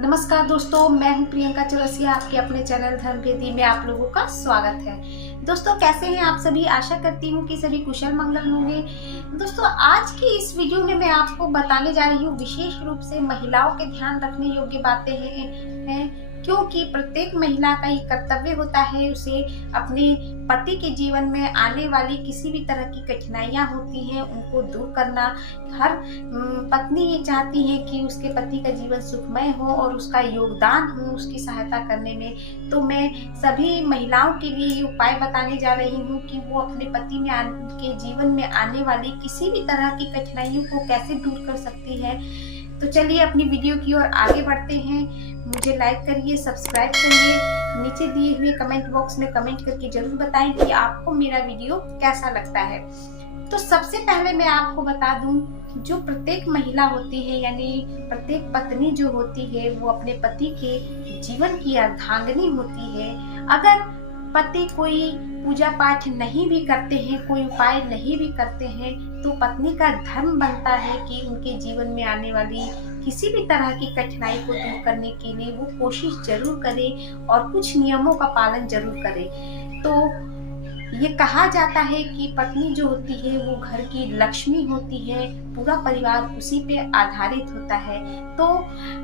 नमस्कार दोस्तों, मैं हूं प्रियंका चौरसिया। आपके अपने चैनल धर्मवेदी में आप लोगों का स्वागत है। दोस्तों, कैसे हैं आप सभी? आशा करती हूं कि सभी कुशल मंगल होंगे। दोस्तों, आज की इस वीडियो में मैं आपको बताने जा रही हूं विशेष रूप से महिलाओं के ध्यान रखने योग्य बातें हैं, क्योंकि प्रत्येक महिला का ये कर्तव्य होता है उसे अपने पति के जीवन में आने वाली किसी भी तरह की कठिनाइयां होती हैं उनको दूर करना। हर पत्नी ये चाहती है कि उसके पति का जीवन सुखमय हो और उसका योगदान हो उसकी सहायता करने में। तो मैं सभी महिलाओं के लिए ये उपाय बताने जा रही हूँ कि वो अपने पति के जीवन में आने वाली किसी भी तरह की कठिनाइयों को कैसे दूर कर सकती है। तो चलिए अपनी वीडियो की ओर आगे बढ़ते हैं। मुझे लाइक करिए, सब्सक्राइब करिए, नीचे दिए हुए कमेंट बॉक्स में कमेंट करके जरूर बताएं कि आपको मेरा वीडियो कैसा लगता है। तो सबसे पहले मैं आपको बता दूं, जो प्रत्येक महिला होती है यानी प्रत्येक पत्नी जो होती है वो अपने पति के जीवन की अर्धांगिनी होती है। अगर पति कोई पूजा पाठ नहीं भी करते हैं, कोई उपाय नहीं भी करते हैं, तो पत्नी का धर्म बनता है कि उनके जीवन में आने वाली किसी भी तरह की कठिनाई को दूर करने के लिए वो कोशिश जरूर करे और कुछ नियमों का पालन जरूर करे। तो ये कहा जाता है कि पत्नी जो होती है वो घर की लक्ष्मी होती है, पूरा परिवार उसी पे आधारित होता है। तो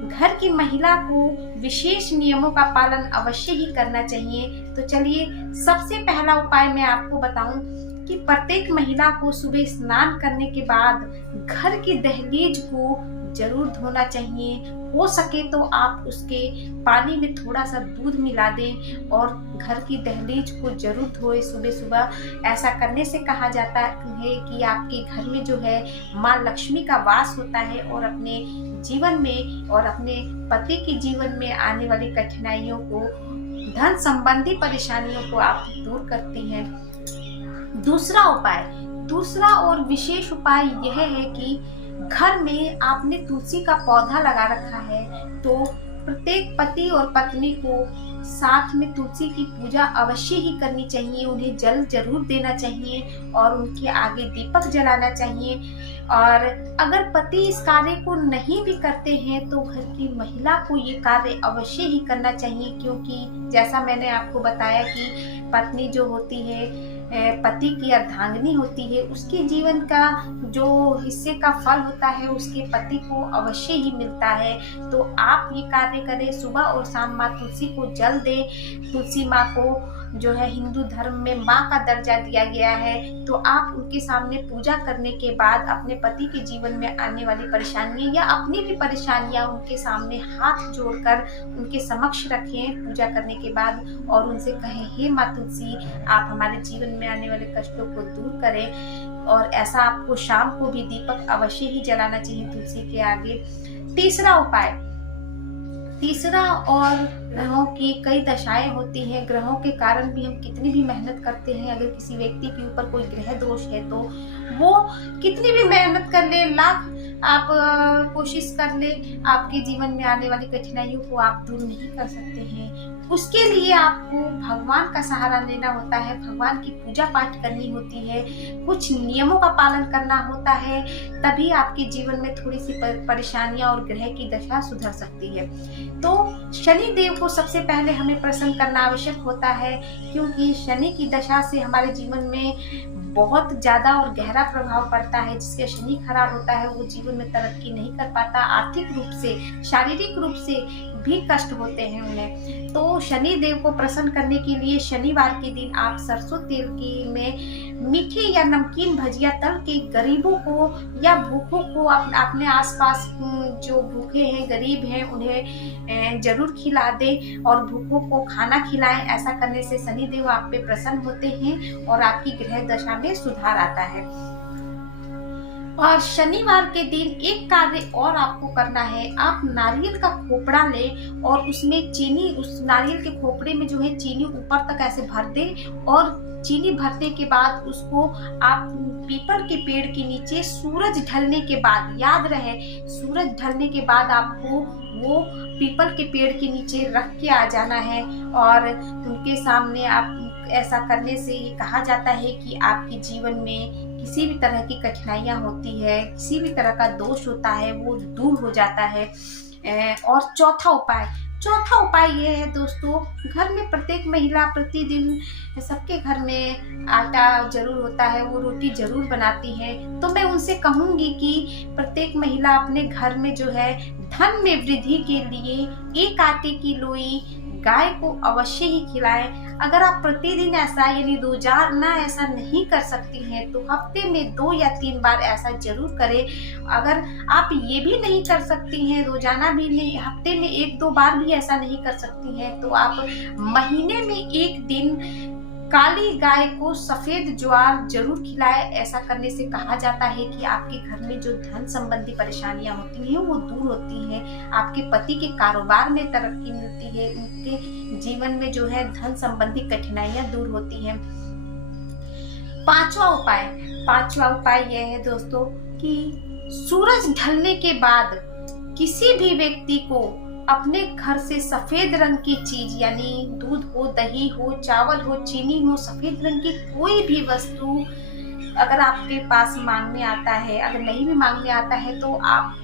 घर की महिला को विशेष नियमों का पालन अवश्य ही करना चाहिए। तो चलिए सबसे पहला उपाय मैं आपको बताऊं कि प्रत्येक महिला को सुबह स्नान करने के बाद घर की दहलीज को जरूर धोना चाहिए। हो सके तो आप उसके पानी में थोड़ा सा दूध मिला दें और घर की दहलीज को जरूर धोए सुबह सुबह। ऐसा करने से कहा जाता है कि आपके घर में जो है माँ लक्ष्मी का वास होता है और अपने जीवन में और अपने पति के जीवन में आने वाली कठिनाइयों को, धन संबंधी परेशानियों को आप दूर करती हैं। दूसरा और विशेष उपाय यह है कि घर में आपने तुलसी का पौधा लगा रखा है तो प्रत्येक पति और पत्नी को साथ में तुलसी की पूजा अवश्य ही करनी चाहिए। उन्हें जल जरूर देना चाहिए और उनके आगे दीपक जलाना चाहिए। और अगर पति इस कार्य को नहीं भी करते हैं तो घर की महिला को ये कार्य अवश्य ही करना चाहिए, क्योंकि जैसा मैंने आपको बताया कि पत्नी जो होती है पति की अर्धांगिनी होती है, उसके जीवन का जो हिस्से का फल होता है उसके पति को अवश्य ही मिलता है। तो आप ये कार्य करें, सुबह और शाम माँ तुलसी को जल दें। तुलसी माँ को जो है हिंदू धर्म में माँ का दर्जा दिया गया है। तो आप उनके सामने पूजा करने के बाद अपने पति के जीवन में आने वाली परेशानियां या अपनी भी परेशानियां उनके सामने हाथ जोड़कर उनके समक्ष रखें पूजा करने के बाद और उनसे कहें, हे माँ तुलसी, आप हमारे जीवन में आने वाले कष्टों को दूर करें। और ऐसा आपको शाम को भी दीपक अवश्य ही जलाना चाहिए तुलसी के आगे। तीसरा और ग्रहों की कई दशाएं होती हैं। ग्रहों के कारण भी हम कितनी भी मेहनत करते हैं, अगर किसी व्यक्ति के ऊपर कोई ग्रह दोष है तो वो कितनी भी मेहनत कर ले, लाख आप कोशिश कर ले, आपके जीवन में आने वाली कठिनाइयों को आप दूर नहीं कर सकते हैं। उसके लिए आपको भगवान का सहारा लेना होता है, भगवान की पूजा पाठ करनी होती है, कुछ नियमों का पालन करना होता है, तभी आपके जीवन में थोड़ी सी परेशानियां और ग्रह की दशा सुधर सकती है। तो शनि देव को सबसे पहले हमें प्रसन्न करना आवश्यक होता है, क्योंकि शनि की दशा से हमारे जीवन में बहुत ज्यादा और गहरा प्रभाव पड़ता है। जिसके शनि खराब होता है वो जीवन में तरक्की नहीं कर पाता, आर्थिक रूप से, शारीरिक रूप से भी कष्ट होते हैं उन्हें। तो शनि देव को प्रसन्न करने के लिए शनिवार के दिन आप सरसों तेल में मीठे या नमकीन भजिया तल के गरीबों को या भूखों को, अपने आसपास जो भूखे हैं, गरीब हैं, उन्हें जरूर खिला दें और भूखों को खाना खिलाएं। ऐसा करने से शनि देव आप पे प्रसन्न होते हैं और आपकी ग्रह दशा में सुधार आता है। और शनिवार के दिन एक कार्य और आपको करना है, आप नारियल का खोपड़ा लें और उसमें चीनी, उस नारियल के खोपड़े में जो है चीनी ऊपर तक ऐसे भर दें और चीनी भरने के बाद उसको आप पीपल के पेड़ के नीचे सूरज ढलने के बाद, याद रहे सूरज ढलने के बाद आपको वो पीपल के पेड़ के नीचे रख के आ जाना है। और उनके सामने आप ऐसा करने से ये कहा जाता है कि आपके जीवन में किसी भी तरह की कठिनाइयां होती है, किसी भी तरह का दोष होता है, वो दूर हो जाता है। और चौथा उपाय ये है दोस्तों, घर में प्रत्येक महिला प्रतिदिन, सबके घर में आटा जरूर होता है, वो रोटी जरूर बनाती है। तो मैं उनसे कहूंगी कि प्रत्येक महिला अपने घर में जो है धन में वृद्धि के लिए एक आटे की लोई गाय को अवश्य ही खिलाएं। अगर आप प्रतिदिन ऐसा यानी रोजाना ऐसा नहीं कर सकती हैं तो हफ्ते में 2 या 3 बार ऐसा जरूर करें। अगर आप ये भी नहीं कर सकती हैं, रोजाना भी नहीं, हफ्ते में 1-2 बार भी ऐसा नहीं कर सकती हैं, तो आप महीने में 1 दिन काली गाय को सफेद ज्वार जरूर खिलाए। ऐसा करने से कहा जाता है कि आपके घर में जो धन संबंधी परेशानियां होती हैं वो दूर होती हैं, आपके पति के कारोबार में तरक्की मिलती है, उनके जीवन में जो है धन संबंधी कठिनाइयां दूर होती हैं। पांचवा उपाय यह है दोस्तों कि सूरज ढलने के बाद किसी भी व्यक्ति को अपने घर से सफेद रंग की चीज यानी दूध हो, दही हो, चावल हो, चीनी हो, सफेद रंग की कोई भी वस्तु अगर आपके पास मांगने आता है, अगर नहीं भी मांगने आता है तो आप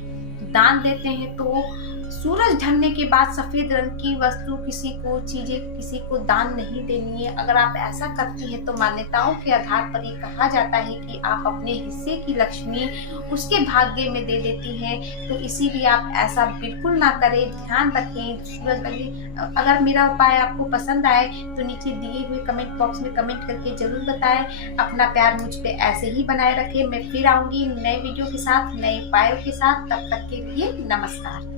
दान देते हैं, तो सूरज ढलने के बाद सफेद रंग की वस्तु किसी को दान नहीं देनी है। अगर आप ऐसा करती हैं तो मान्यताओं के आधार पर ये कहा जाता है कि आप अपने हिस्से की लक्ष्मी उसके भाग्य में दे देती हैं। तो इसीलिए आप ऐसा बिल्कुल ना करें, ध्यान रखें। सूरज लगे, अगर मेरा उपाय आपको पसंद आए तो नीचे दिए हुए कमेंट बॉक्स में कमेंट करके जरूर बताएं। अपना प्यार मुझ पे ऐसे ही बनाए रखें। मैं फिर आऊंगी नए वीडियो के साथ, नए उपायों के साथ। तब तक के लिए नमस्कार।